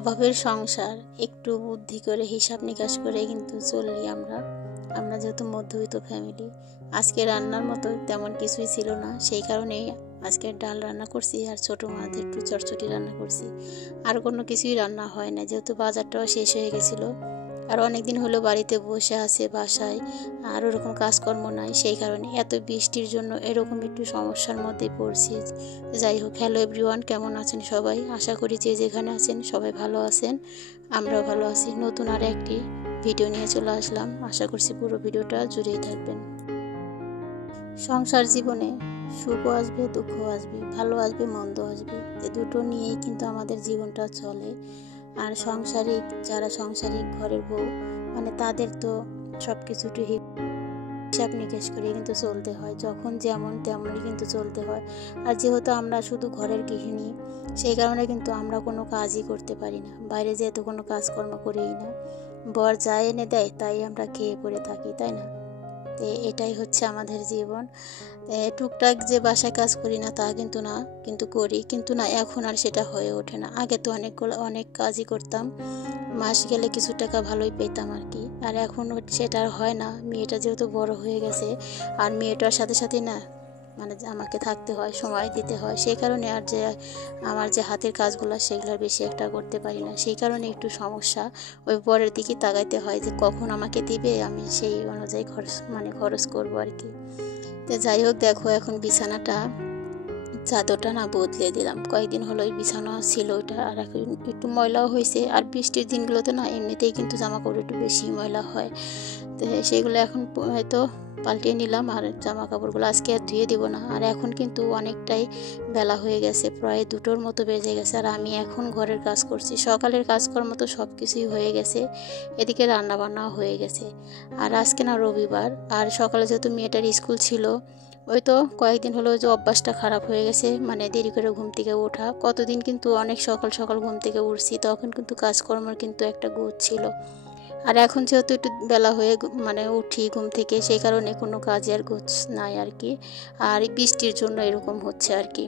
অভাবের সংসার একটু বুদ্ধি করে হিসাব নিকাশ করে কিন্তু চললি আমরা যেহেতু মধ্যবিত্ত ফ্যামিলি। আজকে রান্নার মতো তেমন কিছুই ছিল না, সেই কারণেই আজকে ডাল রান্না করছি আর ছোটো মাছের একটু চটচটি রান্না করছি। আর কোনো কিছুই রান্না হয় না, যেহেতু বাজারটাও শেষ হয়ে গেছিলো। আর অনেক দিন হলো বাড়িতে বসে আছে বাসায়, আর ওরকম কাজকর্ম নাই, সেই কারণে এত বৃষ্টির জন্য এরকম একটু সমস্যার মধ্যে পড়ছি। যাই হোক, হ্যালো এভরিওয়ান, কেমন আছেন সবাই? আশা করি যে যেখানে আছেন সবাই ভালো আছেন, আমরাও ভালো আছি। নতুন আর একটি ভিডিও নিয়ে চলে আসলাম, আশা করছি পুরো ভিডিওটা জুড়েই থাকবেন। সংসার জীবনে সুখও আসবে, দুঃখও আসবে, ভালো আসবে, মন্দ আসবে, এ দুটো নিয়েই কিন্তু আমাদের জীবনটা চলে। আর যারা সংসারিক ঘরের বউ, মানে তাদের তো সব কিছু একটু হিসাব নিকেশ করে কিন্তু চলতে হয়, যখন যেমন তেমনই কিন্তু চলতে হয়। আর যেহেতু আমরা শুধু ঘরের গৃহিণী, সেই কারণে কিন্তু আমরা কোনো কাজই করতে পারি না, বাইরে যেহেতু কোনো কাজকর্ম করেই না, বর যা এনে দেয় তাই আমরা খেয়ে পড়ে থাকি, তাই না? তো এটাই হচ্ছে আমাদের জীবন। টুকটাক যে বাসায় কাজ করি না তা কিন্তু না, কিন্তু করি, কিন্তু না এখন আর সেটা হয়ে ওঠে না। আগে তো অনেক কাজই করতাম, মাস গেলে কিছু টাকা ভালোই পেতাম আর কি। আর এখন সেটা আর হয় না, মেয়েটা যেহেতু বড় হয়ে গেছে, আর মেয়েটার সাথে সাথে না মানে আমাকে থাকতে হয়, সময় দিতে হয়, সেই কারণে আর যে আমার যে হাতের কাজগুলো সেগুলো বেশি একটা করতে পারি না, সেই কারণে একটু সমস্যা। ওই পরের দিকে তাকাইতে হয় যে কখন আমাকে দিবে, আমি সেই অনুযায়ী খরচ করবো আর কি। তো যাই হোক, দেখো এখন বিছানাটা চাদরটা না বদলে দিলাম, কয়েকদিন হলো ওই বিছানা ছিল ওইটা, আর এখন একটু ময়লাও হয়েছে। আর বৃষ্টির দিনগুলোতে না এমনিতেই কিন্তু জামা কাপড় একটু বেশি ময়লা হয়, তো সেগুলো এখন হয়তো পাল্টিয়ে নিলাম। আর জামা কাপড়গুলো আজকে আর ধুয়ে দিব না। আর এখন কিন্তু অনেকটাই বেলা হয়ে গেছে, প্রায় 2টোর মতো বেজে গেছে, আর আমি এখন ঘরের কাজ করছি। সকালের কাজকর্ম তো সব কিছুই হয়ে গেছে, এদিকে রান্নাবান্নাও হয়ে গেছে। আর আজকে না রবিবার, আর সকালে যেহেতু মেয়েটার স্কুল ছিল, ওই তো কয়েকদিন হলো যে অভ্যাসটা খারাপ হয়ে গেছে, মানে দেরি করে ঘুম থেকে ওঠা। কতদিন কিন্তু অনেক সকাল সকাল ঘুম থেকে উঠছি, তখন কিন্তু কাজকর্মের কিন্তু একটা গোছ ছিল। আর এখন যেহেতু একটু বেলা হয়ে মানে উঠি ঘুম থেকে, সেই কারণে কোনো কাজে আর গোছ নাই আর কি। আর বৃষ্টির জন্য এরকম হচ্ছে আর কি।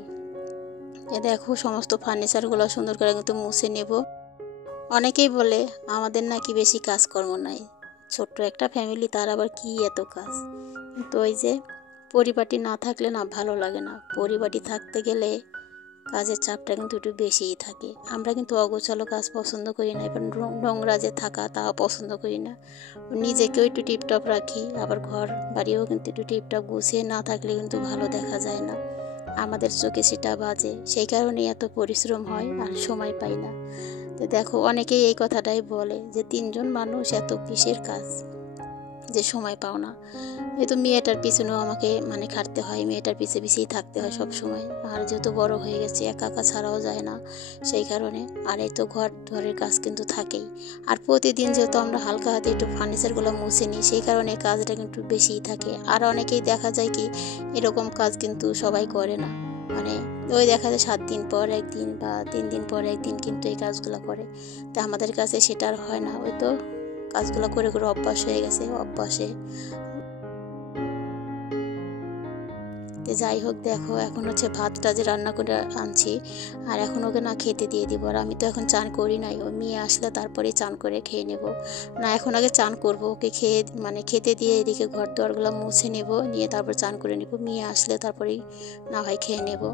এ দেখো সমস্ত ফার্নিচারগুলো সুন্দর করে কিন্তু মুছে নেব। অনেকেই বলে আমাদের নাকি বেশি কাজকর্ম নাই, ছোট্ট একটা ফ্যামিলি, তার আবার কি এত কাজ। তো ওই যে পরিপাটি না থাকলে না ভালো লাগে না, পরিপাটি থাকতে গেলে কাজের চাপটা কিন্তু একটু বেশিই থাকে। আমরা কিন্তু অগোছালো কাজ পছন্দ করি না, এবার নোংরা যে থাকা তা পছন্দ করি না। নিজেকেও একটু টিপটপ রাখি, আবার ঘর বাড়িও কিন্তু একটু টিপটপ গুছিয়ে না থাকলে কিন্তু ভালো দেখা যায় না, আমাদের চোখে সেটা বাজে। সেই কারণেই এত পরিশ্রম হয় আর সময় পাই না। তো দেখো অনেকেই এই কথাটাই বলে যে 3জন মানুষ এত কিসের কাজ যে সময় পাও না। যেহেতু মেয়েটার পিছনেও আমাকে মানে খাটতে হয়, মেয়েটার পিছিয়েই থাকতে হয় সব সময়। আর যেহেতু বড় হয়ে গেছে, একা একা ছাড়াও যায় না, সেই কারণে। আর এই তো ঘরের কাজ কিন্তু থাকেই। আর প্রতিদিন যেহেতু আমরা হালকা হাতে একটু ফার্নিচারগুলো মুছে নিই, সেই কারণে কাজটা কিন্তু বেশিই থাকে। আর অনেকেই দেখা যায় কি এরকম কাজ কিন্তু সবাই করে না, মানে ওই দেখা যায় 7 দিন পর একদিন বা 3 দিন পর একদিন কিন্তু এই কাজগুলো করে। তা আমাদের কাছে সেটা আর হয় না, ওই তো কাজগুলো করে করে অভ্যাস হয়ে গেছে, অভ্যাসে। যাই হোক, দেখো এখন হচ্ছে ভাতটা যে রান্না করে আনছি, আর এখন ওকে না খেতে দিয়ে দিব। আর আমি তো এখন চান করি নাই, ও মেয়ে আসলে তারপরে চান করে খেয়ে নেব। না এখন আগে চান করব, ওকে খেতে দিয়ে এদিকে ঘর দুয়ারগুলো মুছে নেব, নিয়ে তারপর চান করে নেব। মেয়ে আসলে তারপরেই না হয় খেয়ে নেব।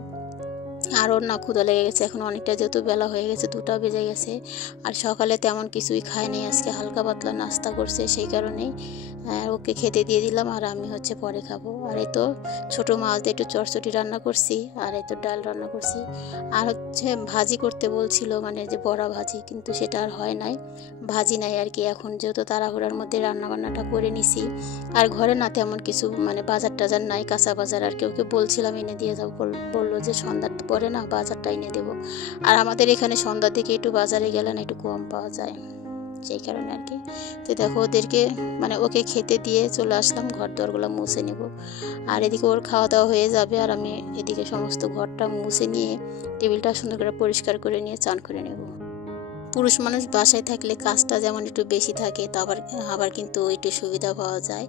আর ওর না ক্ষুধা লেগে গেছে, এখন অনেকটা যেহেতু বেলা হয়ে গেছে, 2টা বেজে গেছে। আর সকালে তেমন কিছুই খায় নাই, আজকে হালকা পাতলা নাস্তা করছে, সেই কারণেই ওকে খেতে দিয়ে দিলাম। আর আমি হচ্ছে পরে খাবো। আর এই তো ছোটো মাছ দিয়ে একটু চটচটি রান্না করছি, আর এই তো ডাল রান্না করছি। আর হচ্ছে ভাজি করতে বলছিল, মানে যে বড়া ভাজি, কিন্তু সেটা আর হয় নাই, ভাজি নাই আর কি। এখন যেহেতু তাড়াহুড়ার মধ্যে রান্নাবান্নাটা করে নিছি, আর ঘরে না তেমন কিছু মানে বাজার টাজার নাই, কাঁচা বাজার। আর কেউকে বলছিলাম এনে দিয়ে যাও, বললো যে সন্ধ্যার পরে না বাজারটা এনে দেবো। আর আমাদের এখানে সন্ধ্যার দিকে একটু বাজারে গেলে না একটু কম পাওয়া যায়, সেই কারণে আর কি। তো দেখো ওদেরকে মানে ওকে খেতে দিয়ে চলে আসলাম, ঘর দরগুলো মুছে নেব। আর এদিকে ওর খাওয়া দাওয়া হয়ে যাবে, আর আমি এদিকে সমস্ত ঘরটা মুছে নিয়ে টেবিলটা সুন্দর করে পরিষ্কার করে নিয়ে চান করে নেব। পুরুষ মানুষ বাসায় থাকলে কাজটা যেমন একটু বেশি থাকে, আবার কিন্তু একটু সুবিধা পাওয়া যায়।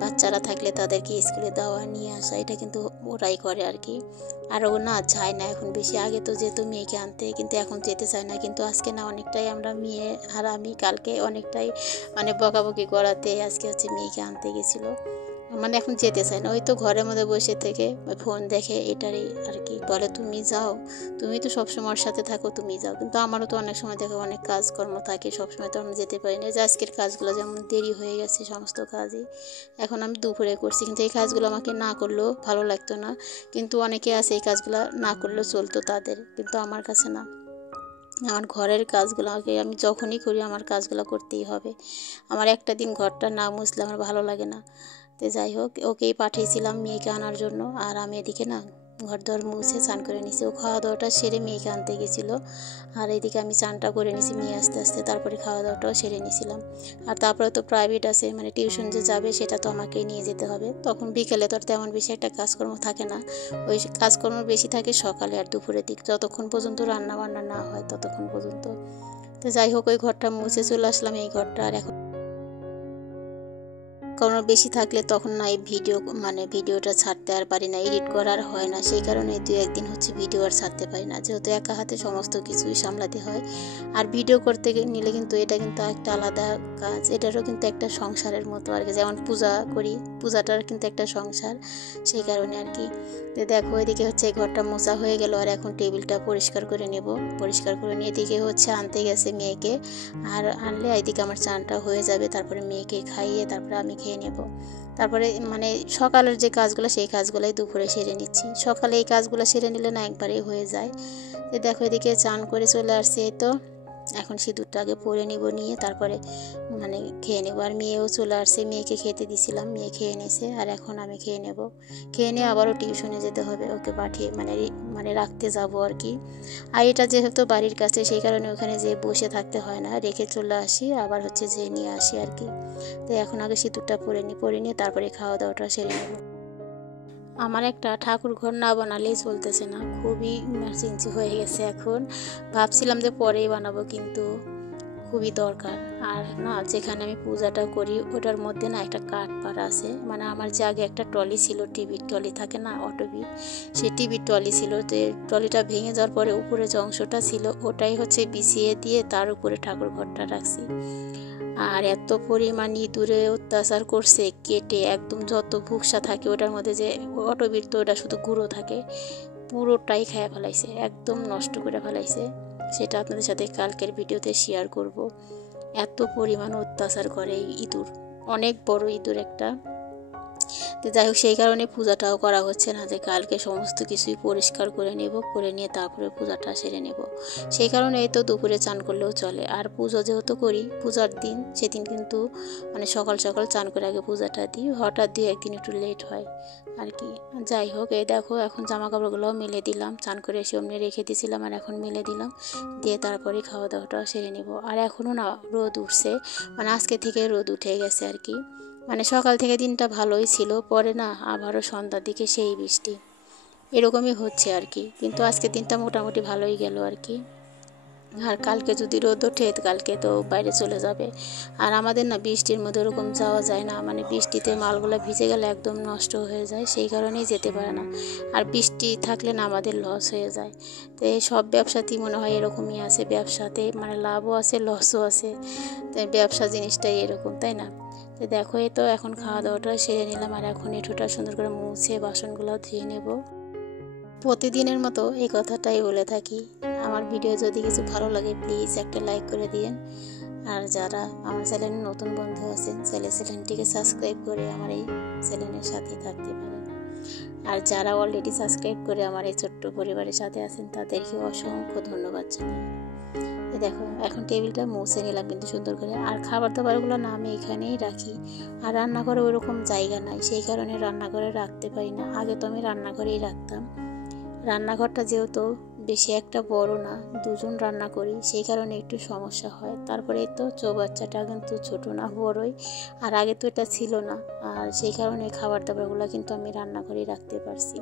বাচ্চারা থাকলে তাদেরকে স্কুলে দেওয়া নিয়ে আসা এটা কিন্তু ওরাই করে আর কি। আর ও না চায় না এখন বেশি, আগে তো যেত মেয়েকে আনতে, কিন্তু এখন যেতে চায় না। কিন্তু আজকে না অনেকটাই আমরা মেয়ে আর আমি কালকে অনেকটাই মানে বকাবকি করাতে আজকে হচ্ছে মেয়েকে আনতে গেছিলো। মানে এখন যেতে চায় না, ওই তো ঘরের মধ্যে বসে থেকে ফোন দেখে, এটারই আর কি। বলে তুমি যাও, তুমি তো সবসময় ওর সাথে থাকো, তুমি যাও। কিন্তু আমারও তো অনেক সময় দেখো অনেক কাজকর্ম থাকে, সবসময় তো আমরা যেতে পারি না। যে আজকের কাজগুলো যেমন দেরি হয়ে গেছে সমস্ত কাজই এখন আমি দুপুরে করছি, কিন্তু এই কাজগুলো আমাকে না করলেও ভালো লাগতো না। কিন্তু অনেকে আছে এই কাজগুলো না করলেও চলতো তাদের, কিন্তু আমার কাছে না। আমার ঘরের কাজগুলোকে আমি যখনই করি আমার কাজগুলো করতেই হবে। আমার একটা দিন ঘরটা না মুছলে আমার ভালো লাগে না। তো যাই হোক, ওকেই পাঠিয়েছিলাম মেয়েকে আনার জন্য, আর আমি এদিকে না ঘর দর মুছে চান করে নিছি। ও খাওয়া দাওয়াটা সেরে মেয়েকে আনতে গেছিলো, আর এদিকে আমি চানটা করে নিছি মেয়ে আস্তে আস্তে, তারপরে খাওয়া দাওয়াটাও সেরে নিয়েছিলাম। আর তারপরে তো প্রাইভেট আছে, মানে টিউশন যে যাবে সেটা তো আমাকেই নিয়ে যেতে হবে। তখন বিকেলে তো আর তেমন বেশি একটা কাজকর্ম থাকে না, ওই কাজকর্ম বেশি থাকে সকালে আর দুপুরের দিক, যতক্ষণ পর্যন্ত রান্না বান্না না হয় ততক্ষণ পর্যন্ত। তো যাই হোক, ওই ঘরটা মুছে চলে আসলাম এই ঘরটা। আর এখন কোনো বেশি থাকলে তখন না এই ভিডিওটা ছাড়তে আর পারি না, এডিট করার হয় না। সেই কারণে 2-1 দিন হচ্ছে ভিডিও আর ছাড়তে পারি না, যেহেতু একা হাতে সমস্ত কিছুই সামলাতে হয়। আর ভিডিও করতে নিলে কিন্তু এটা কিন্তু একটা আলাদা কাজ, এটারও কিন্তু একটা সংসারের মতো আর কি। যেমন পূজা করি, পূজাটার কিন্তু একটা সংসার, সেই কারণে আর কি। তো দেখো এদিকে হচ্ছে এই ঘরটা মোছা হয়ে গেল, আর এখন টেবিলটা পরিষ্কার করে নেব। পরিষ্কার করে নিয়ে এদিকে হচ্ছে আনতে গেছে মেয়েকে, আর আনলে এদিকে আমার চানটা হয়ে যাবে, তারপরে মেয়েকে খাইয়ে তারপরে আমি খেয়ে নেব। তারপরে মানে সকালের যে কাজগুলো সেই কাজগুলোই দুপুরে সেরে নিচ্ছি। সকালে এই কাজগুলো সেরে নিলে না একবারেই হয়ে যায়। তো দেখো এদিকে চান করে চলে আসছে, তো এখন সিঁদুরটা আগে পরে নিব, নিয়ে তারপরে মানে খেয়ে নেব। আর মেয়েও চলে আসছে, মেয়েকে খেতে দিছিলাম, মেয়ে খেয়ে নিয়েছে, আর এখন আমি খেয়ে নেব। খেয়ে নিয়ে আবারও টিউশনে যেতে হবে, ওকে পাঠিয়ে মানে রাখতে যাব আর কি। আর এটা যেহেতু বাড়ির কাছে সেই কারণে ওখানে যে বসে থাকতে হয় না, রেখে চলে আসি, আবার হচ্ছে যে নিয়ে আসি আর কি। তো এখন আগে সিঁদুরটা পরে নিয়ে তারপরে খাওয়া দাওয়াটা সেরে নেব। আমার একটা ঠাকুর ঘর না বানালেই চলতেছে না, খুবই ইমার্জেন্সি হয়ে গেছে এখন। ভাবছিলাম যে পরেই বানাবো, কিন্তু খুবই দরকার। আর না যেখানে আমি পূজাটা করি ওটার মধ্যে না একটা কাঠ পাড়া আছে, মানে আমার যে আগে একটা ট্রলি ছিল, টিভির ট্রলি থাকে না, অটোবি, সেই টিভির ট্রলি ছিল। তো ট্রলিটা ভেঙে যাওয়ার পরে উপরে যে অংশটা ছিল ওটাই হচ্ছে বিছিয়ে দিয়ে তার উপরে ঠাকুর ঘরটা রাখছি। আর এত পরিমাণ ইঁদুরে অত্যাচার করছে, কেটে একদম যত ভুকসা থাকে ওটার মধ্যে, যে অটোবির তো ওটা শুধু গুঁড়ো থাকে, পুরোটাই খেয়ে ফেলাইছে, একদম নষ্ট করে ফেলাইছে। সেটা আপনাদের সাথে কালকের ভিডিওতে শেয়ার করব। এত পরিমাণ অত্যাচার করে ইঁদুর, অনেক বড় ইঁদুর একটা। তো যাই হোক, সেই কারণে পূজাটাও করা হচ্ছে না, যে কালকে সমস্ত কিছুই পরিষ্কার করে নেব, করে নিয়ে তারপরে পূজাটা সেরে নেব। সেই কারণে এই তো দুপুরে চান করলেও চলে। আর পুজো যেহেতু করি পূজার দিন, সেদিন কিন্তু মানে সকাল সকাল চান করে আগে পূজাটা দিই, হঠাৎ 2-1 দিন একটু লেট হয় আর কি। যাই হোক, এই দেখো এখন জামা কাপড়গুলোও মেলে দিলাম, চান করে এসে অমনি রেখে দিয়েছিলাম, আর এখন মেলে দিলাম, দিয়ে তারপরে খাওয়া দাওয়াটাও সেরে নেব। আর এখনও না রোদ উঠছে, মানে আজকে থেকে রোদ উঠে গেছে আর কি। মানে সকাল থেকে দিনটা ভালোই ছিল, পরে না আবারও সন্ধ্যার দিকে সেই বৃষ্টি, এরকমই হচ্ছে আর কি। কিন্তু আজকের দিনটা মোটামুটি ভালোই গেল আর কি। আর কালকে যদি রোদ ওঠে কালকে তো বাইরে চলে যাবে। আর আমাদের না বৃষ্টির মধ্যে ওরকম যাওয়া যায় না, মানে বৃষ্টিতে মালগুলো ভিজে গেলে একদম নষ্ট হয়ে যায়, সেই কারণেই যেতে পারে না। আর বৃষ্টি থাকলে না আমাদের লস হয়ে যায়। তো এই সব ব্যবসাতেই মনে হয় এরকমই আছে, ব্যবসাতে মানে লাভও আছে লসও আছে। তাই ব্যবসা জিনিসটাই এরকম, তাই না? তো দেখো এই তো এখন খাওয়া দাওয়াটা সেরে নিলাম, আর এখন এঁঠোটা সুন্দর করে মুছে বাসনগুলো ধুয়ে নেব। প্রতিদিনের মতো এই কথাটাই বলে থাকি, আমার ভিডিও যদি কিছু ভালো লাগে প্লিজ একটা লাইক করে দিন। আর যারা আমার চ্যানেলে নতুন বন্ধু আছেন চ্যানেলটিকে সাবস্ক্রাইব করে আমার এই চ্যানেলের সাথে থাকতে পারেন। আর যারা অলরেডি সাবস্ক্রাইব করে আমার এই ছোট্ট পরিবারের সাথে আছেন তাদেরকে অসংখ্য ধন্যবাদ জানাই। দেখো এখন টেবিলটা মুছে নিলাম কিন্তু সুন্দর করে। আর খাবার দাবারগুলো না আমি এখানেই রাখি, আর রান্নাঘরে ওইরকম জায়গা নাই, সেই কারণে রান্নাঘরে রাখতে পারি না। আগে তো আমি রান্নাঘরেই রাখতাম, রান্নাঘরটা যেহেতু বেশি একটা বড় না, 2জন রান্না করি, সেই কারণে একটু সমস্যা হয়। তারপরে তো চৌবাচ্চাটা কিন্তু ছোটো না বড়ই, আর আগে তো এটা ছিল না। আর সেই কারণে খাবার দাবারগুলো কিন্তু আমি রান্নাঘরেই রাখতে পারছি।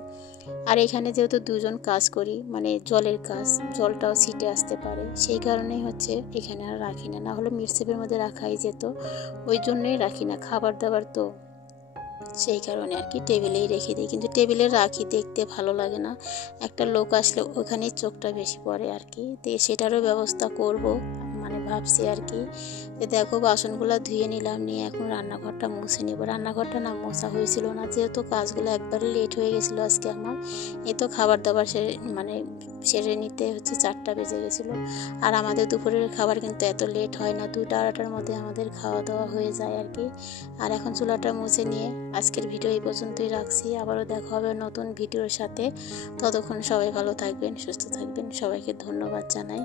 আর এখানে যেহেতু দুজন কাজ করি, মানে জলের কাজ, জলটাও ছিটে আসতে পারে, সেই কারণেই হচ্ছে এখানে আর রাখি না, না হলে মিক্সিপের মধ্যে রাখাই যেত, ওই জন্যই রাখি না। খাবার দাবার তো সেই কারণে আর কি টেবিলেই রেখে দিই, কিন্তু টেবিলে রাখি দেখতে ভালো লাগে না, একটা লোক আসলে ওখানেই চোখটা বেশি পড়ে আর কি। তো সেটারও ব্যবস্থা করব মানে ভাবছি আর কি। তো দেখো বাসনগুলো ধুয়ে নিলাম, নিয়ে এখন রান্নাঘরটা মুছে নেব। রান্নাঘরটা না মোছা হয়েছিল না, যেহেতু কাজগুলো একবারে লেট হয়ে গেছিলো আজকে আমার। এই তো খাবার দাবার সেরে নিতে হচ্ছে 4টা বেজে গেছিলো। আর আমাদের দুপুরের খাবার কিন্তু এত লেট হয় না, 2টা 2:30টার মধ্যে আমাদের খাওয়া দাওয়া হয়ে যায় আর কি। আর এখন চুলাটা মুছে নিয়ে আজকের ভিডিও এই পর্যন্তই রাখছি। আবারও দেখা হবে নতুন ভিডিওর সাথে। ততক্ষণ সবাই ভালো থাকবেন, সুস্থ থাকবেন। সবাইকে ধন্যবাদ জানাই।